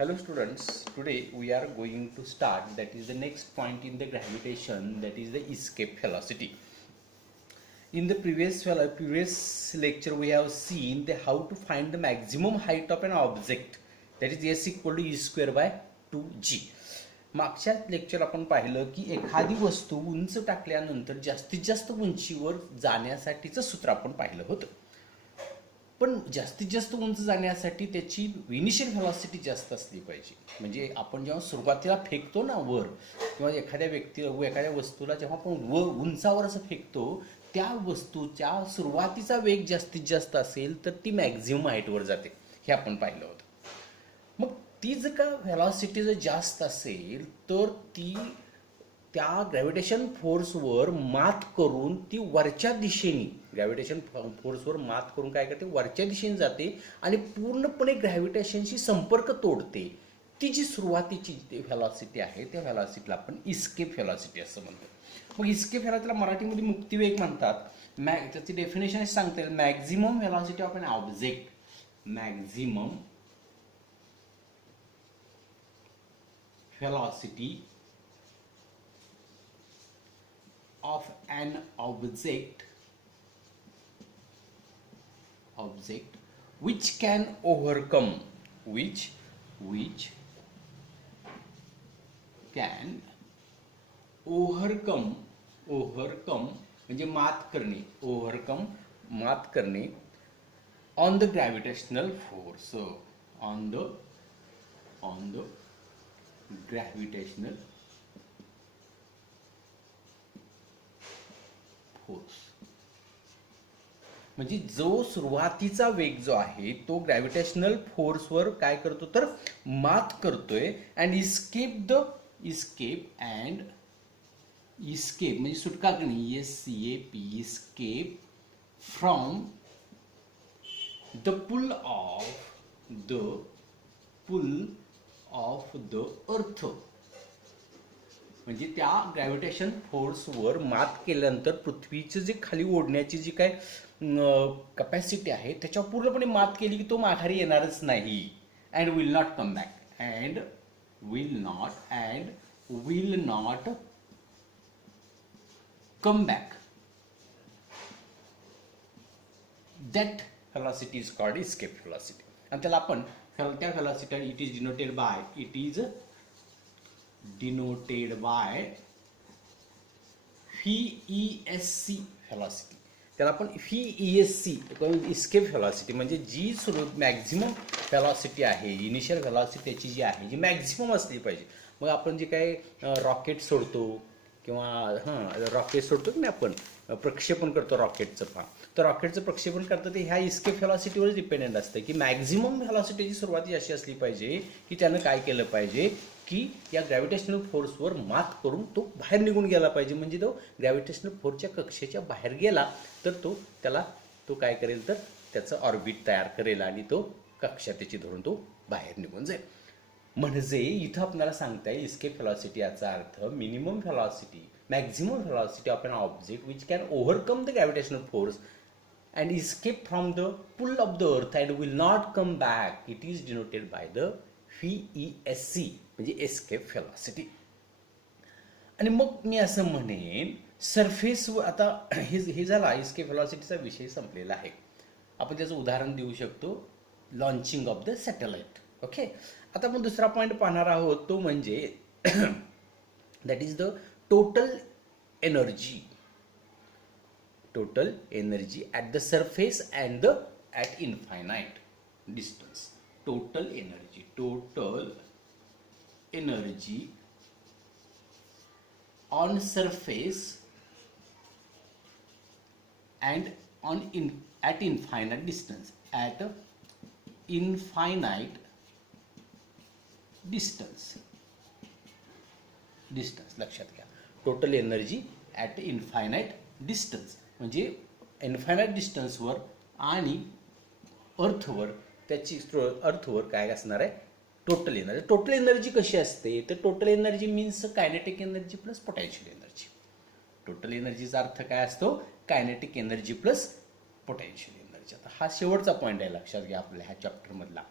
Hello students, today we are going to start, that is the next point in the gravitation, that is the escape velocity. In the previous lecture we have seen how to find the maximum height of an object, that is s equal to e square by 2g. मागच्या lecture आपण पाहिलं की एखादी वस्तू उंच टाकल्यानंतर जास्तीत जास्त उंचीवर जाण्यासाठीचं सूत्र आपण पाहिलं होतं. पण जास्तीत जास्त उंच जाण्यासाठी त्याची इनिशियल व्हेलॉसिटी जास्त असली पाहिजे. म्हणजे आपण जेव्हा सुरुवातीला फेकतो ना वर, किंवा एखाद्या व्यक्तीला एखाद्या वस्तूला जेव्हा आपण वर उंचावर असं फेकतो, त्या वस्तूच्या सुरुवातीचा वेग जास्तीत जास्त असेल तर ती मॅक्झिमम हाईटवर जाते, हे आपण पाहिलं होतं. मग ती जर का व्हेलॉसिटी जर जास्त असेल तर ती त्या ग्रॅव्हिटेशन फोर्सवर मात करून ती वरच्या दिशेने, ग्रॅव्हिटेशन फोर्सवर मात करून काय करते, वरच्या दिशेने जाते आणि पूर्णपणे ग्रॅव्हिटेशनशी संपर्क तोडते. ती जी सुरुवातीची व्हेलॉसिटी आहे त्या व्हेलॉसिटीला आपण इस्केप व्हेलॉसिटी असं म्हणतो. मग इस्केप व्हेलॉसिटीला मराठीमध्ये मुक्तिवेग म्हणतात. त्याची डेफिनेशन सांगता येईल, maximum velocity of an object, maximum velocity of an object which can overcome can overcome म्हणजे मात करणे, मात करणे on the gravitational force, on the gravitational force. म्हणजे जो सुरुवातीचा वेग जो आहे तो ग्रॅव्हिटेशनल फोर्सवर काय करतो तर मात करतोय. अँड इस्केप म्हणजे सुटका करणे, ESCAP, escape from the pull of the earth. म्हणजे त्या ग्रॅव्हिटेशन फोर्सवर मात केल्यानंतर पृथ्वीचं जे खाली ओढण्याची जी काय कपॅसिटी आहे त्याच्यावर पूर्णपणे मात केली की तो माघारी येणारच नाही. And will not come back, and will not come back. That velocity is called escape velocity. आणि त्याला आपण त्या velocity it is denoted by VESC velocity. त्याला आपण VESC इस्केप व्हेलॉसिटी म्हणजे जी मॅक्झिमम व्हेलॉसिटी आहे, इनिशियल व्हेलॉसिटी त्याची जी आहे जी मॅक्झिमम असली पाहिजे. मग आपण जे काय रॉकेट सोडतो किंवा रॉकेट सोडतो की नाही, आपण प्रक्षेपण करतो रॉकेटचं, तर रॉकेटचं प्रक्षेपण करतं ते ह्या इस्केप व्हेलॉसिटीवर डिपेंडेंट असतं की मॅक्झिमम व्हेलॉसिटीची सुरुवाती अशी असली पाहिजे की त्यानं काय केलं पाहिजे की या ग्रॅव्हिटेशनल फोर्सवर मात करून तो बाहेर निघून गेला पाहिजे. म्हणजे तो ग्रॅव्हिटेशनल फोर्सच्या कक्षेच्या बाहेर गेला तर तो काय करेल तर त्याचं ऑर्बिट तयार करेल आणि तो कक्षा त्याची धरून तो बाहेर निघून जाईल. म्हणजे इथं आपल्याला सांगता येईल इस्केप व्हेलॉसिटी याचा अर्थ minimum velocity, maximum velocity of an object which can overcome the gravitational force and escape from the pull of the earth and will not come back. It is denoted by the VESC म्हणजे escape velocity. आणि मग मी असं म्हणेन सरफेसवर आता हे झाला escape velocityचा विषय संपलेला आहे. आपण त्याचं उदाहरण देऊ शकतो, launching of the satellite. Okay, आता आपण दुसरा पॉईंट पाहणार आहोत, तो म्हणजे that is the total energy at the surface and at infinite distance. Total energy on surface and at infinite distance. लक्षात घ्या, total energy at infinite distance म्हणजे इन्फायनाईट डिस्टन्सवर आणि अर्थवर अर्थवर काय असणार आहे टोटल एनर्जी. टोटल एनर्जी कशी असते तर total energy means kinetic energy plus potential energy. Total एनर्जीचा अर्थ काय असतो, kinetic energy plus potential energy. आता हा शेवटचा पॉईंट आहे, लक्षात घ्या आपल्या ह्या चॅप्टरमधला.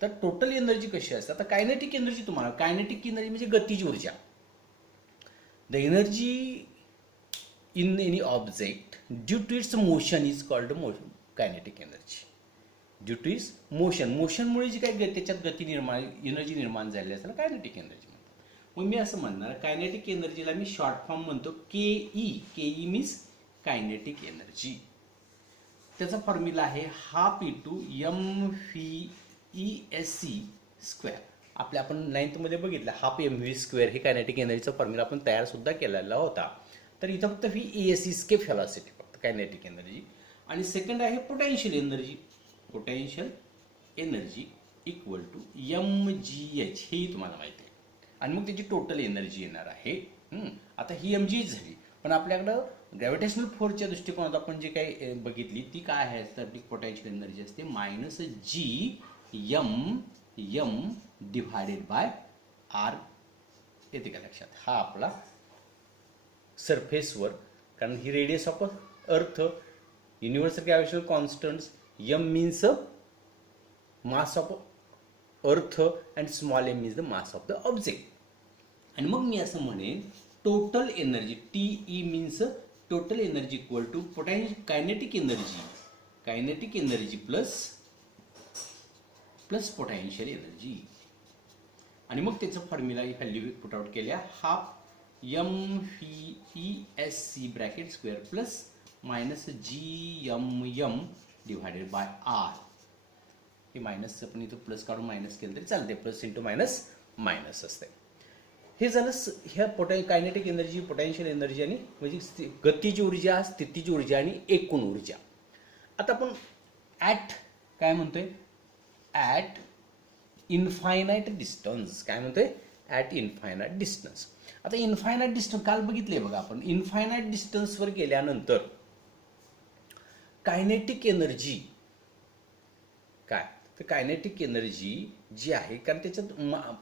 तर टोटल एनर्जी कशी असते? आता कायनेटिक एनर्जी तुम्हाला, कायनेटिक एनर्जी म्हणजे गतीची ऊर्जा. The energy in any object due to its motion is called motion kinetic energy. Due to its motion, मोशनमुळे जी काही त्याच्यात गती निर्माण, एनर्जी निर्माण झालेली असते कायनेटिक एनर्जी म्हणतात. मग मी असं म्हणणार कायनेटिक एनर्जीला मी शॉर्ट फॉर्म म्हणतो केई. केई मीन्स कायनेटिक एनर्जी. त्याचा फॉर्म्युला आहे हाफ इंटू mv/ESC स्क्वेअर. आपल्या आपण 9th मध्ये बघितलं हाफ mv स्क्वेअर हे कायनेटिक एनर्जीचा फॉर्म्युला आपण तयार सुद्धा केलेला होता. तर इथं फक्त ESC स्केप व्हेलॉसिटी फक्त कायनेटिक एनर्जी. आणि सेकंड आहे potential energy. Potential energy equal to mgh, हेही तुम्हाला माहिती आहे. आणि मग त्याची टोटल एनर्जी येणार आहे. आता ही mgh झाली, पण आपल्याकडं ग्रॅव्हिटेशनल फोर्सच्या दृष्टिकोनात आपण जे काही बघितली ती काय आहे, तर आपली पोटेन्शियल एनर्जी असते -GM डिव्हायडेड बाय R. येते का लक्षात? हा आपला सरफेसवर, कारण ही radius of earth, universal gravitational constants, m means mass of earth and small m means the mass of the object. आणि मग मी असं म्हणेन total energy, TE means total energy equal to kinetic energy plus potential energy. आणि मग त्याचं formula value put out केल्या half mv/ESC bracket square plus -GM divided by R. हे मायनस आपण इथं प्लस काढून मायनस केलं तरी चालते, प्लस इंटू मायनस मायनस असते. हे झालं ह्या कायनेटिक एनर्जी, पोटेन्शियल एनर्जी आणि म्हणजे गतीची ऊर्जा, स्थितीची ऊर्जा आणि एकूण ऊर्जा. आता आपण ॲट काय म्हणतोय? At infinite distance. काय म्हणतोय? At infinite distance. आता इन्फायनाईट डिस्टन्स काल बघितले बघा आपण. इन्फायनाईट डिस्टन्सवर गेल्यानंतर कायनेटिक एनर्जी काय, तर कायनेटिक एनर्जी जी आहे, कारण त्याच्यात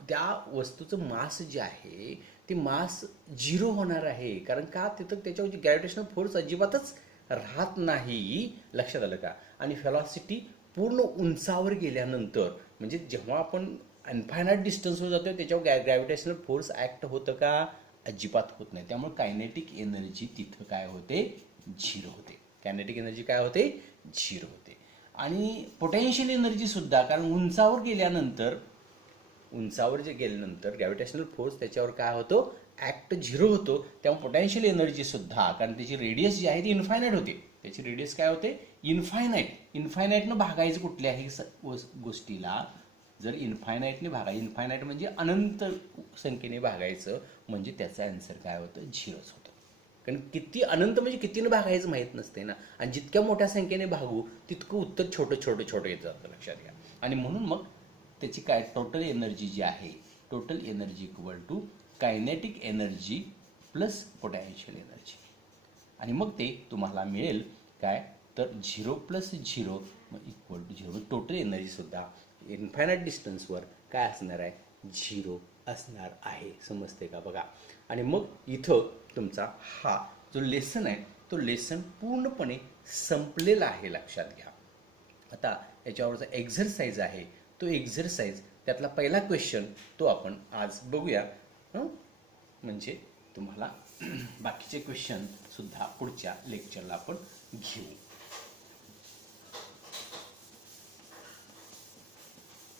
त्या वस्तूचं मास जे आहे ते मास 0 होणार आहे. कारण का? तिथं त्याच्यावर ग्रॅव्हिटेशनल फोर्स अजिबातच राहत नाही. लक्षात आलं का? आणि व्हेलॉसिटी पूर्ण उंचावर गेल्यानंतर, म्हणजे जेव्हा आपण इन्फायनाईट डिस्टन्सवर जातो त्याच्यावर ग्रॅव्हिटेशनल फोर्स ॲक्ट होतं का? अजिबात होत नाही. त्यामुळे कायनेटिक एनर्जी तिथं काय होते? 0 होते. कायनेटिक एनर्जी काय होते? 0 होते. आणि पोटेन्शियल एनर्जी सुद्धा, कारण उंचावर जे गेल्यानंतर ग्रॅव्हिटेशनल फोर्स त्याच्यावर काय होतो? ॲक्ट 0 होतो. त्यामुळे पोटेन्शियल एनर्जी सुद्धा, कारण त्याची रेडियस जी आहे ती इन्फायनाईट होते. त्याची रेडियस काय होते? इन्फायनाईटनं भागायचं कुठल्याही गोष्टीला. जर इन्फायनाईटने इन्फायनाईट म्हणजे अनंत संख्येने भागायचं, म्हणजे त्याचा आन्सर काय होतं? 0च होतं. कारण किती अनंत म्हणजे कितीनं भागायचं माहीत नसते ना. आणि जितक्या मोठ्या संख्येने भागू तितकं उत्तर छोटं येत जातं, लक्षात घ्या. आणि म्हणून मग त्याची काय टोटल एनर्जी जी आहे, total energy equal to kinetic energy plus potential energy. आणि मग ते तुम्हाला मिळेल काय, तर 0 + 0 इक्वल टू 0. टोटल एनर्जी सुद्धा इन्फायनाईट डिस्टन्सवर काय असणार आहे? 0 असणार आहे. समजते का? बघा. आणि मग इथं तुमचा हा जो लेसन आहे तो लेसन पूर्णपणे संपलेला आहे, लक्षात घ्या. आता याच्यावरचा एक्झरसाइज आहे, तो एक्झरसाइज त्यातला पहिला क्वेश्चन तो आपण आज बघूया. म्हणजे तुम्हाला बाकीचे क्वेश्चन सुद्धा पुढच्या लेक्चरला आपण घेऊ.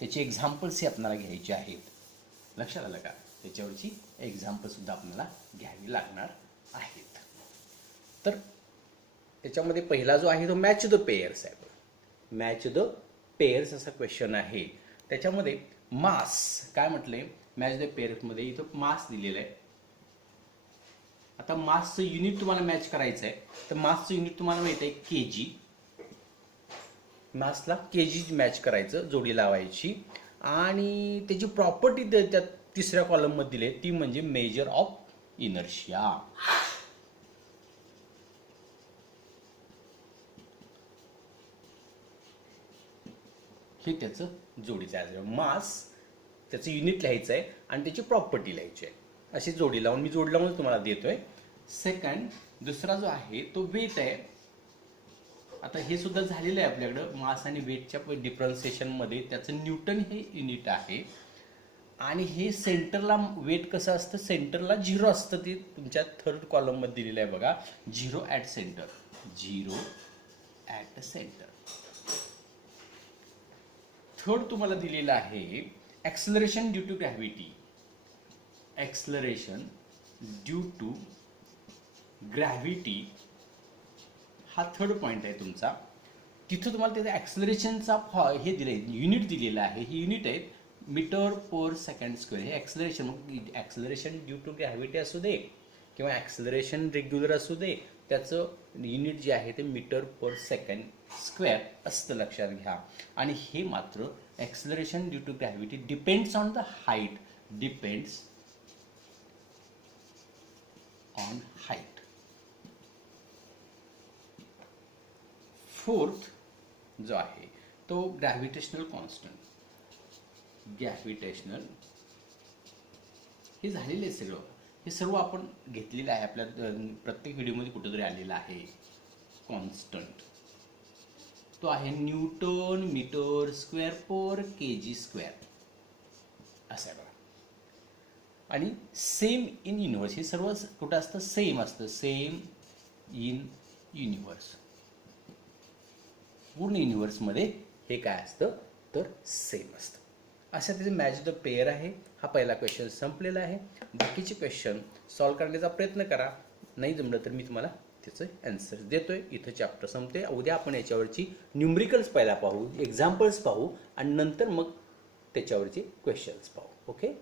त्याचे एक्झाम्पल्स हे आपल्याला घ्यायचे आहेत. लक्षात आलं का? त्याच्यावरची एक्झाम्पल सुद्धा आपल्याला घ्यावी लागणार आहेत. तर त्याच्यामध्ये पहिला जो आहे तो मॅच द पेयर्स आहे. मॅच द पेयर्स असा क्वेश्चन आहे. त्याच्यामध्ये मास काय म्हटलंय? मॅच द पेयर्समध्ये इथं मास दिलेलं आहे. आता मासचं युनिट तुम्हाला मॅच करायचं आहे, तर मासचं युनिट तुम्हाला माहित आहे kg. मासला kg मॅच करायचं, जोडी लावायची. आणि त्याची प्रॉपर्टी त्या तिसऱ्या कॉलममध्ये दिली, ती म्हणजे मेजर ऑफ इनर्शिया. हे त्याचं जोडीचं आहे. मास त्याचं युनिट लिहायचं आहे आणि त्याची प्रॉपर्टी लिहायची आहे. अशी जोडी लावून मी जोडी लावून तुम्हाला देतोय. सेकंड दुसरा जो आहे तो वेट आहे. आता हे सुद्धा झालेलं आहे आपल्याकडं मास आणि वेटच्या डिफरन्सिएशनमध्ये. त्याचं न्यूटन हे युनिट आहे. आणि हे सेंटरला वेट कसं असतं, सेंटरला 0 असतं. ते तुमच्या थर्ड कॉलममध्ये दिलेलं आहे बघा, 0 at centre, 0 at centre. Third तुम्हाला दिलेलं आहे acceleration due to gravity. Acceleration due to gravity हा थर्ड पॉईंट आहे तुमचा. तिथं तुम्हाला त्याचा ॲक्सलरेशनचा हे दिलं आहे, युनिट दिलेलं आहे. हे युनिट आहेत मीटर पर सेकंड स्क्वेअर. हे ॲक्सलरेशन, मग ॲक्सलरेशन ड्यू टू ग्रॅव्हिटी असू दे किंवा ॲक्सलरेशन रेग्युलर असू दे, त्याचं युनिट जे आहे ते मीटर पर सेकंड स्क्वेअर असतं, लक्षात घ्या. आणि हे मात्र acceleration due to gravity depends on the height, depends on height. Fourth जो आहे तो ग्रॅव्हिटेशनल कॉन्स्टंट. ग्रॅव्हिटेशनल हे झालेलं आहे सगळं. हे सर्व आपण घेतलेलं आहे आपल्या प्रत्येक व्हिडिओमध्ये कुठेतरी आलेलं आहे. कॉन्स्टंट तो आहे न्यूटन मीटर स्क्वेअर पर केजी स्क्वेअर असं आहे बघा. आणि सेम इन युनिव्हर्स, हे सर्व कुठं असतं, सेम असतं, सेम इन युनिव्हर्स. पूर्ण युनिव्हर्समध्ये हे काय असतं तर सेम असतं. अशा त्याचे मॅच द पेअर आहे. हा पहिला क्वेश्चन संपलेला आहे. बाकीचे क्वेश्चन सॉल्व्ह करण्याचा प्रयत्न करा. नाही जमलं तर मी तुम्हाला त्याचं ॲन्सर देतोय. इथं चॅप्टर संपते. उद्या आपण याच्यावरची न्यूमरिकल्स पहिला पाहू, एक्झाम्पल्स पाहू आणि नंतर मग त्याच्यावरचे क्वेश्चन्स पाहू. ओके.